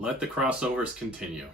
Let the crossovers continue.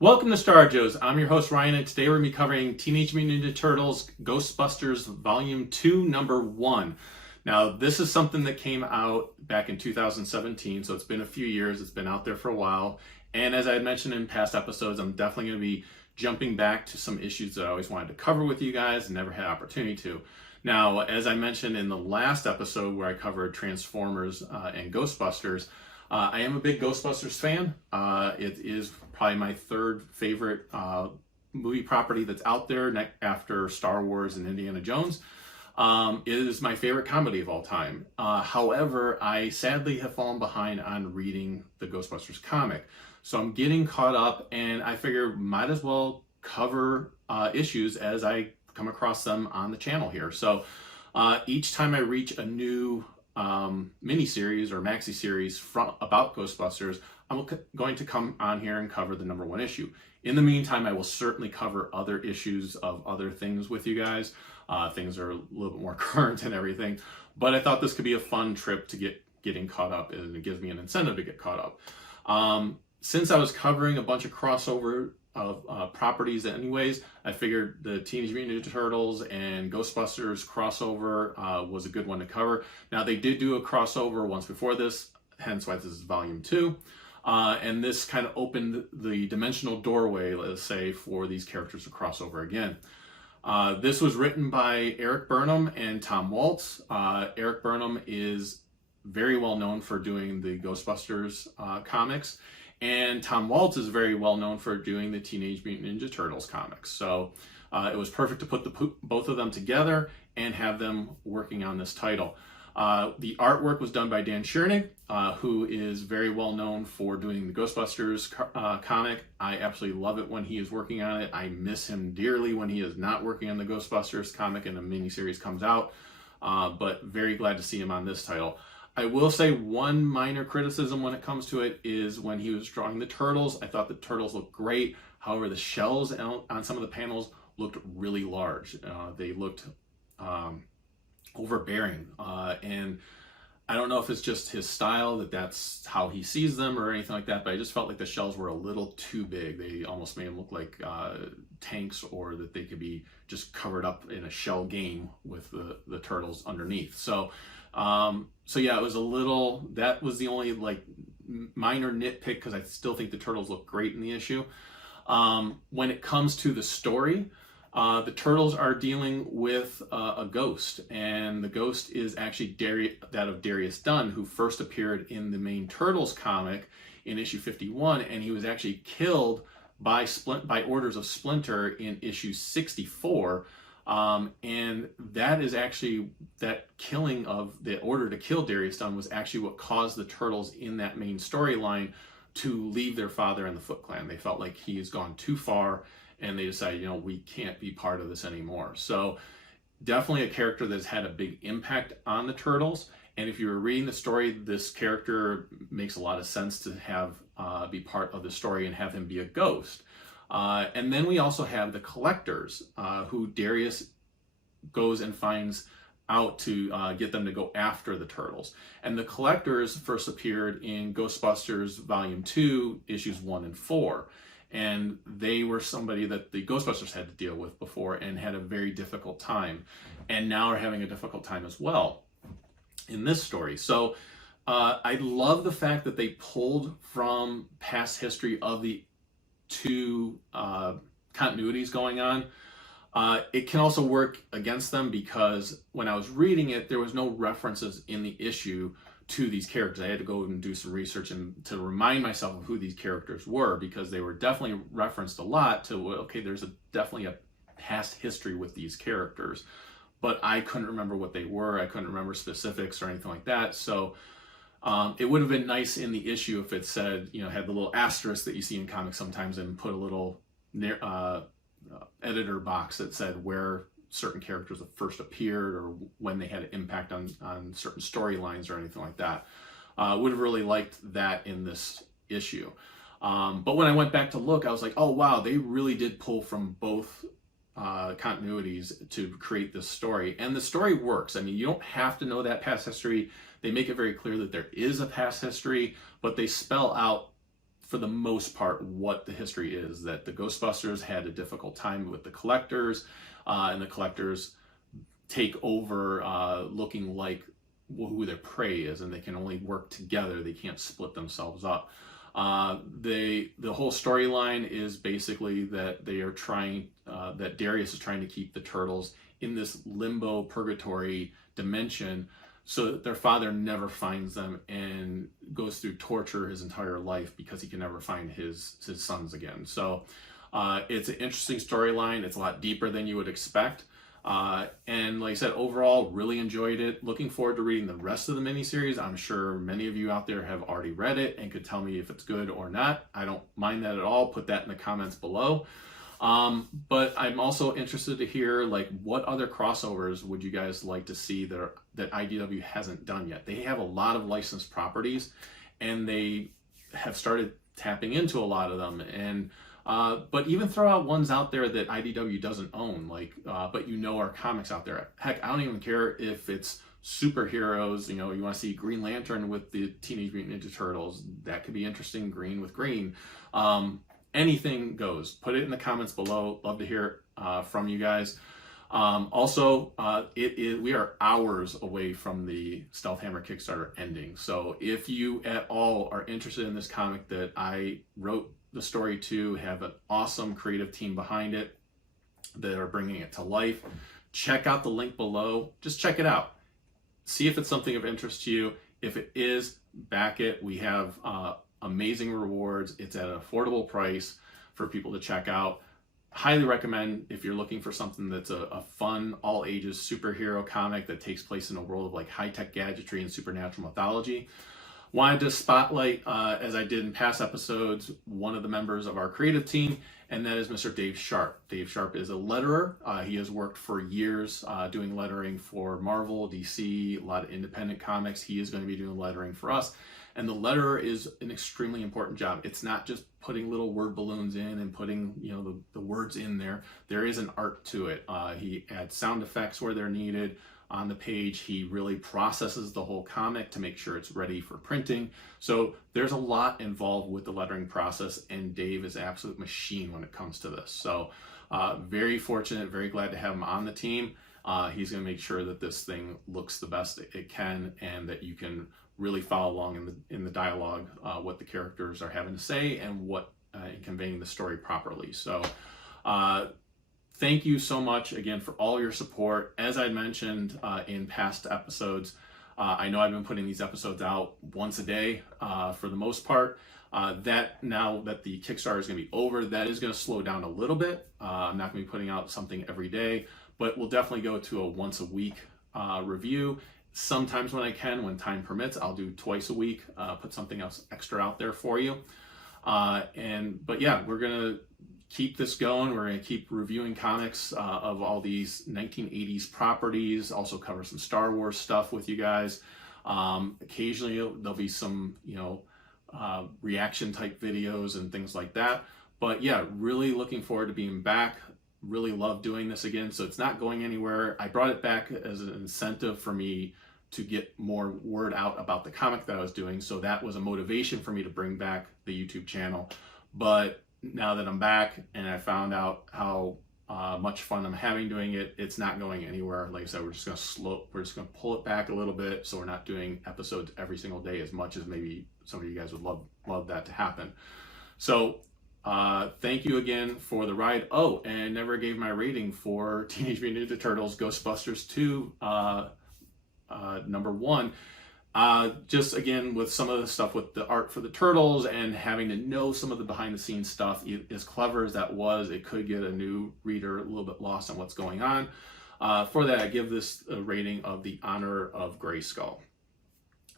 Welcome to Star Joes. I'm your host Ryan, and today we're going to be covering Teenage Mutant Ninja Turtles Ghostbusters Volume 2, Number 1. Now, this is something that came out back in 2017, so it's been a few years. It's been out there for a while. And as I had mentioned in past episodes, I'm definitely going to be jumping back to some issues that I always wanted to cover with you guys and never had opportunity to. Now, as I mentioned in the last episode where I covered Transformers and Ghostbusters, I am a big Ghostbusters fan. It is probably my third favorite movie property that's out there after Star Wars and Indiana Jones. It is my favorite comedy of all time. However, I sadly have fallen behind on reading the Ghostbusters comic. So I'm getting caught up, and I figure might as well cover issues as I come across them on the channel here. So each time I reach a new mini-series or maxi-series about Ghostbusters, I'm going to come on here and cover the number 1 issue. In the meantime, I will certainly cover other issues of other things with you guys. Things are a little bit more current and everything, but I thought this could be a fun trip to getting caught up, and it gives me an incentive to get caught up. Since I was covering a bunch of crossover of properties anyways, I figured the Teenage Mutant Ninja Turtles and Ghostbusters crossover was a good one to cover. Now, they did do a crossover once before this, hence why this is Volume 2. And this kind of opened the dimensional doorway, let's say, for these characters to cross over again. This was written by Eric Burnham and Tom Waltz. Eric Burnham is very well known for doing the Ghostbusters comics, and Tom Waltz is very well known for doing the Teenage Mutant Ninja Turtles comics. So it was perfect to put both of them together and have them working on this title. The artwork was done by Dan Schoening, who is very well known for doing the Ghostbusters comic. I absolutely love it when he is working on it. I miss him dearly when he is not working on the Ghostbusters comic and a miniseries comes out, but very glad to see him on this title. I will say one minor criticism when it comes to it is when he was drawing the Turtles. I thought the Turtles looked great. However, the shells on some of the panels looked really large. They looked overbearing, and I don't know if it's just his style, that's how he sees them or anything like that, but I just felt like the shells were a little too big. They almost made them look like tanks, or that they could be just covered up in a shell game with the turtles underneath. So yeah, it was a little, that was the only like minor nitpick, because I still think the turtles look great in the issue. When it comes to the story, the Turtles are dealing with a ghost, and the ghost is actually that of Darius Dunn, who first appeared in the main Turtles comic in issue 51, and he was actually killed by orders of Splinter in issue 64. And that is actually, that killing of the order to kill Darius Dunn was actually what caused the Turtles in that main storyline to leave their father in the Foot Clan. They felt like he has gone too far, and they decided, you know, we can't be part of this anymore. So definitely a character that's had a big impact on the Turtles. And if you were reading the story, this character makes a lot of sense to have be part of the story and have him be a ghost. And then we also have the Collectors, who Darius goes and finds out to get them to go after the Turtles. And the Collectors first appeared in Ghostbusters Volume 2, issues 1 and 4. And they were somebody that the Ghostbusters had to deal with before and had a very difficult time, and now are having a difficult time as well in this story. So I love the fact that they pulled from past history of the two continuities going on. It can also work against them, because when I was reading it, there was no references in the issue to these characters. I had to go and do some research and to remind myself of who these characters were, because they were definitely referenced a lot to, okay, there's definitely a past history with these characters, but I couldn't remember what they were. I couldn't remember specifics or anything like that. So it would have been nice in the issue if it said, you know, had the little asterisk that you see in comics sometimes, and put a little editor box that said where certain characters that first appeared or when they had an impact on certain storylines or anything like that. Would have really liked that in this issue. But when I went back to look, I was like, oh wow, they really did pull from both continuities to create this story. And the story works. I mean, you don't have to know that past history. They make it very clear that there is a past history, but they spell out for the most part what the history is, that the Ghostbusters had a difficult time with the collectors, and the collectors take over looking like who their prey is, and they can only work together. They can't split themselves up. The whole storyline is basically that they are trying, that Darius is trying to keep the turtles in this limbo purgatory dimension so that their father never finds them and goes through torture his entire life because he can never find his sons again. So it's an interesting storyline. It's a lot deeper than you would expect. And like I said, overall, really enjoyed it. Looking forward to reading the rest of the miniseries. I'm sure many of you out there have already read it and could tell me if it's good or not. I don't mind that at all. Put that in the comments below. But I'm also interested to hear, like, what other crossovers would you guys like to see that IDW hasn't done yet? They have a lot of licensed properties, and they have started tapping into a lot of them. And but even throw out ones out there that IDW doesn't own, like, but you know are comics out there. Heck, I don't even care if it's superheroes. You know, you want to see Green Lantern with the Teenage Mutant Ninja Turtles. That could be interesting, green with green. Anything goes. Put it in the comments below. Love to hear from you guys. Also, we are hours away from the Stealth Hammer Kickstarter ending. So if you at all are interested in this comic that I wrote the story to, have an awesome creative team behind it that are bringing it to life, check out the link below. Just check it out. See if it's something of interest to you. If it is, back it. We have amazing rewards. It's at an affordable price for people to check out. Highly recommend if you're looking for something that's a fun, all ages superhero comic that takes place in a world of like high-tech gadgetry and supernatural mythology. Wanted to spotlight, as I did in past episodes, one of the members of our creative team, and that is Mr. Dave Sharp. Dave Sharp is a letterer. He has worked for years doing lettering for Marvel, DC, a lot of independent comics. He is going to be doing lettering for us. And the letterer is an extremely important job. It's not just putting little word balloons in and putting, you know, the words in there. There is an art to it. He adds sound effects where they're needed on the page. He really processes the whole comic to make sure it's ready for printing. So there's a lot involved with the lettering process, and Dave is an absolute machine when it comes to this. So very fortunate, very glad to have him on the team. He's going to make sure that this thing looks the best it can, and that you can really follow along in the dialogue, what the characters are having to say and what conveying the story properly. So thank you so much again for all your support. As I mentioned in past episodes, I know I've been putting these episodes out once a day for the most part. That now that the Kickstarter is going to be over, that is going to slow down a little bit. I'm not going to be putting out something every day, but we'll definitely go to a once a week review. Sometimes when I can, when time permits, I'll do twice a week, put something else extra out there for you. But yeah, we're gonna keep this going. We're gonna keep reviewing comics of all these 1980s properties, also cover some Star Wars stuff with you guys. Occasionally there'll be some, you know, reaction type videos and things like that. But yeah, really looking forward to being back. Really love doing this again, so it's not going anywhere. I brought it back as an incentive for me to get more word out about the comic that I was doing, so that was a motivation for me to bring back the YouTube channel. But now that I'm back and I found out how much fun I'm having doing it, it's not going anywhere. Like I said, we're just gonna pull it back a little bit, so we're not doing episodes every single day as much as maybe some of you guys would love that to happen. So thank you again for the ride. Oh, and never gave my rating for Teenage Mutant Ninja Turtles Ghostbusters 2 #1. Just again, with some of the stuff with the art for the turtles and having to know some of the behind the scenes stuff, as clever as that was, it could get a new reader a little bit lost on what's going on. For that, I give this a rating of the Honor of Grayskull.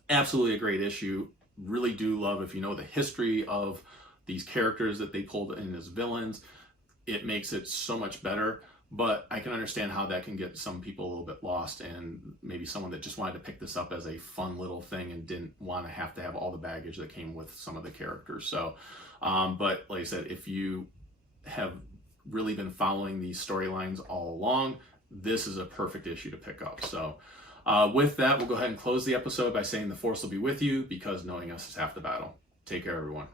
Absolutely a great issue. Really do love, if you know the history of these characters that they pulled in as villains, it makes it so much better. but I can understand how that can get some people a little bit lost, and maybe someone that just wanted to pick this up as a fun little thing and didn't want to have all the baggage that came with some of the characters. So, but like I said, if you have really been following these storylines all along, this is a perfect issue to pick up. So with that, we'll go ahead and close the episode by saying the Force will be with you, because knowing us is half the battle. Take care, everyone.